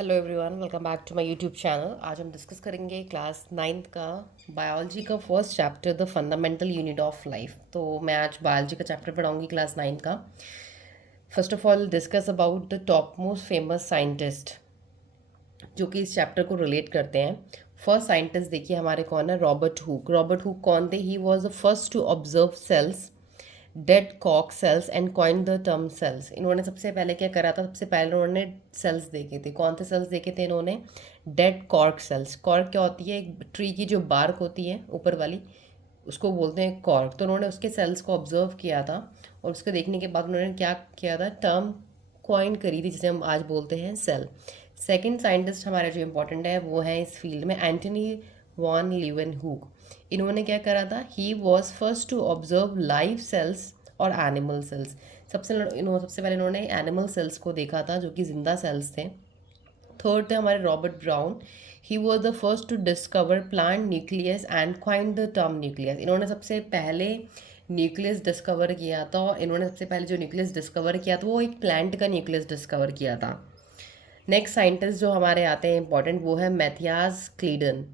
Hello everyone, welcome back to my YouTube channel. आज हम discuss करेंगे क्लास 9th का बायोलॉजी का first chapter the fundamental unit of life. तो मैं आज बायोलॉजी का चैप्टर पढ़ाऊंगी क्लास 9th का। First of all discuss about the top most famous scientist जो कि इस चैप्टर को रिलेट करते हैं। फर्स्ट साइंटिस्ट देखिए हमारे कौन है, रॉबर्ट हुक। रॉबर्ट हुक कौन थे? He was the first to observe cells, dead कॉक cells and coin the term cells. इन्होंने सबसे पहले क्या करा था? सबसे पहले उन्होंने सेल्स देखे थे। कौन से सेल्स देखे थे इन्होंने? Dead cork sales. कॉर्क क्या होती है? एक ट्री की जो बार्क होती है ऊपर वाली, उसको बोलते हैं कॉर्क। तो उन्होंने उसके सेल्स को ऑब्जर्व किया था और उसके देखने के बाद उन्होंने क्या किया था? टर्म कॉइन करी थी जिसे हम आज बोलते हैं सेल। सेकंड साइंटिस्ट हमारे जो इम्पोर्टेंट है वो है इस फील्ड में एंटनी वॉन लीवेनहुक। इन्होंने क्या करा था? He was first to observe live cells और एनिमल सेल्स। सबसे पहले इन्होंने एनिमल सेल्स को देखा था जो कि जिंदा सेल्स थे। थर्ड थे हमारे Robert Brown. He was the first to discover plant nucleus and coin the term nucleus. इन्होंने सबसे पहले न्यूक्लियस डिस्कवर किया था और इन्होंने सबसे पहले जो न्यूक्लियस डिस्कवर किया था वो एक प्लांट का न्यूक्लियस डिस्कवर किया था। नेक्स्ट साइंटिस्ट जो हमारे आते हैं इंपॉर्टेंट, वो है मैथियास क्लीडन।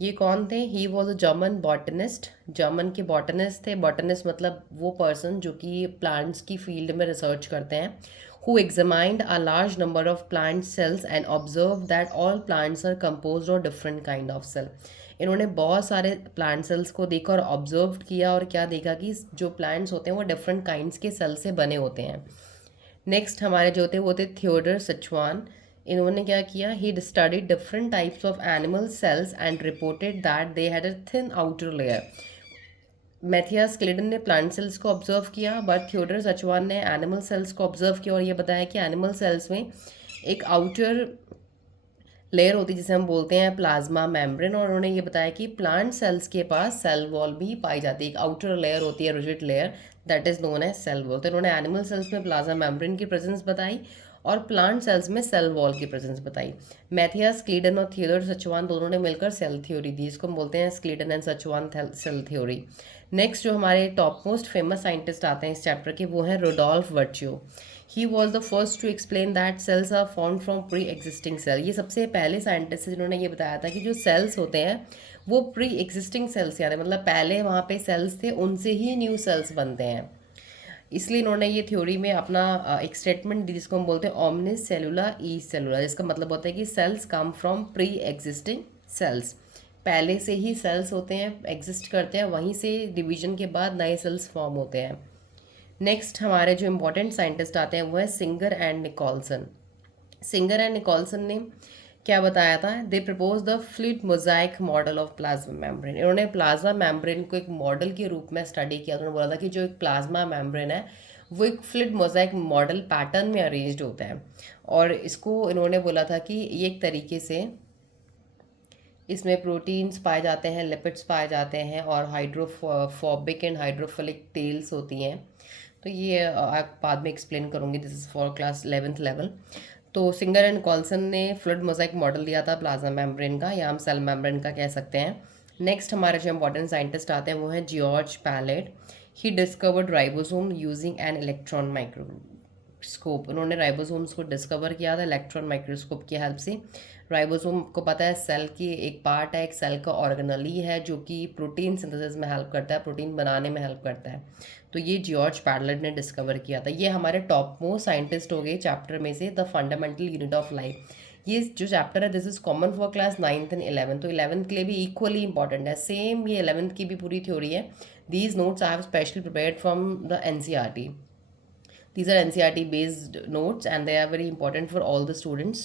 ये कौन थे? He was a German botanist. German के बॉटनिस्ट थे। बॉटनिस्ट मतलब वो पर्सन जो कि प्लांट्स की फील्ड में रिसर्च करते हैं। Who examined a large number of plant cells and observe that all plants are composed of different kind of cell. इन्होंने बहुत सारे प्लांट सेल्स को देखा और ऑब्जर्व किया और क्या देखा कि जो प्लांट्स होते हैं वो डिफरेंट काइंड्स के सेल से बने होते हैं। नेक्स्ट हमारे जो थे वो थे थियोडर सचवान। इन्होंने क्या किया? He studied different types of animal cells and reported that they had a thin outer layer. Matthias Schleiden ने प्लांट सेल्स को ऑब्जर्व किया, बट थियोडर सचवान ने एनिमल सेल्स को ऑब्जर्व किया और ये बताया कि एनिमल सेल्स में एक आउटर लेयर होती है जिसे हम बोलते हैं प्लाज्मा मेम्ब्रेन। और उन्होंने ये बताया कि प्लांट सेल्स के पास सेल वॉल भी पाई जाती है। एक आउटर लेयर होती है, rigid layer, that is known as cell wall. तो इन्होंने एनिमल सेल्स में प्लाज्मा मेम्ब्रेन की प्रेजेंस बताई और प्लांट सेल्स में सेल वॉल की प्रेजेंस बताई। मैथियास क्लीडन और थियोडर सचवान दोनों ने मिलकर सेल थ्योरी दी। इसको हम बोलते हैं क्लीडन एंड सचवान सेल थ्योरी। नेक्स्ट जो हमारे टॉप मोस्ट फेमस साइंटिस्ट आते हैं इस चैप्टर के, वो हैं Rudolf Virchow. He was the first to explain that cells are form from pre existing cell. ये सबसे पहले साइंटिस्ट है जिन्होंने ये बताया था कि जो सेल्स होते हैं वो प्री एग्जिस्टिंग सेल्स यानी मतलब पहले वहाँ पे सेल्स थे, उनसे ही न्यू सेल्स बनते हैं। इसलिए इन्होंने ये थ्योरी में अपना एक स्टेटमेंट दी जिसको हम बोलते हैं ओमनिस सेलुला ई सेलुला, जिसका मतलब होता है कि cells come from pre existing cells. पहले से ही सेल्स होते हैं, एग्जिस्ट करते हैं, वहीं से डिवीजन के बाद नए सेल्स फॉर्म होते हैं। नेक्स्ट हमारे जो इम्पोर्टेंट साइंटिस्ट आते हैं वो है Singer and Nicolson. Singer and Nicolson ने क्या बताया था? They propose the fluid mosaic model of plasma membrane. इन्होंने प्लाज्मा मेम्ब्रेन को एक मॉडल के रूप में स्टडी किया। उन्होंने बोला था कि जो एक प्लाज्मा मेम्ब्रेन है वो एक फ्लूइड मोजाइक मॉडल पैटर्न में अरेंज्ड होता है और इसको इन्होंने बोला था कि ये एक तरीके से इसमें प्रोटीन्स पाए जाते हैं, लिपिड्स पाए जाते हैं और हाइड्रोफोबिक एंड हाइड्रोफिलिक टेल्स होती हैं। तो ये आप बाद में एक्सप्लेन करूँगी, this is for class 11th level. तो सिंगर एंड कॉल्सन ने फ्लूइड मोजाइक मॉडल दिया था प्लाज्मा मेम्ब्रेन का, या हम सेल मेम्ब्रेन का कह सकते हैं। नेक्स्ट हमारे जो इंपॉर्टेंट साइंटिस्ट आते हैं वो हैं George Palade. He discovered ribosome using an electron microscope. उन्होंने राइबोसोम्स को डिस्कवर किया था इलेक्ट्रॉन माइक्रोस्कोप की हेल्प से। राइबोसोम को पता है सेल की एक पार्ट है, एक सेल का ऑर्गेनली है जो कि प्रोटीन सिंथेसिस में हेल्प करता है, प्रोटीन बनाने में हेल्प करता है। तो ये जॉर्ज पैडलेट ने डिस्कवर किया था। ये हमारे टॉप मोस्ट साइंटिस्ट हो गए चैप्टर में से, the fundamental unit of life. ये जो चैप्टर है this is common for class 9th and 11th, तो 11th के लिए भी इक्वली इंपॉर्टेंट है। सेम ये 11th की भी पूरी थ्योरी है। These notes I have specially prepared from the NCERT. These are NCERT based notes and they are very important for all the students.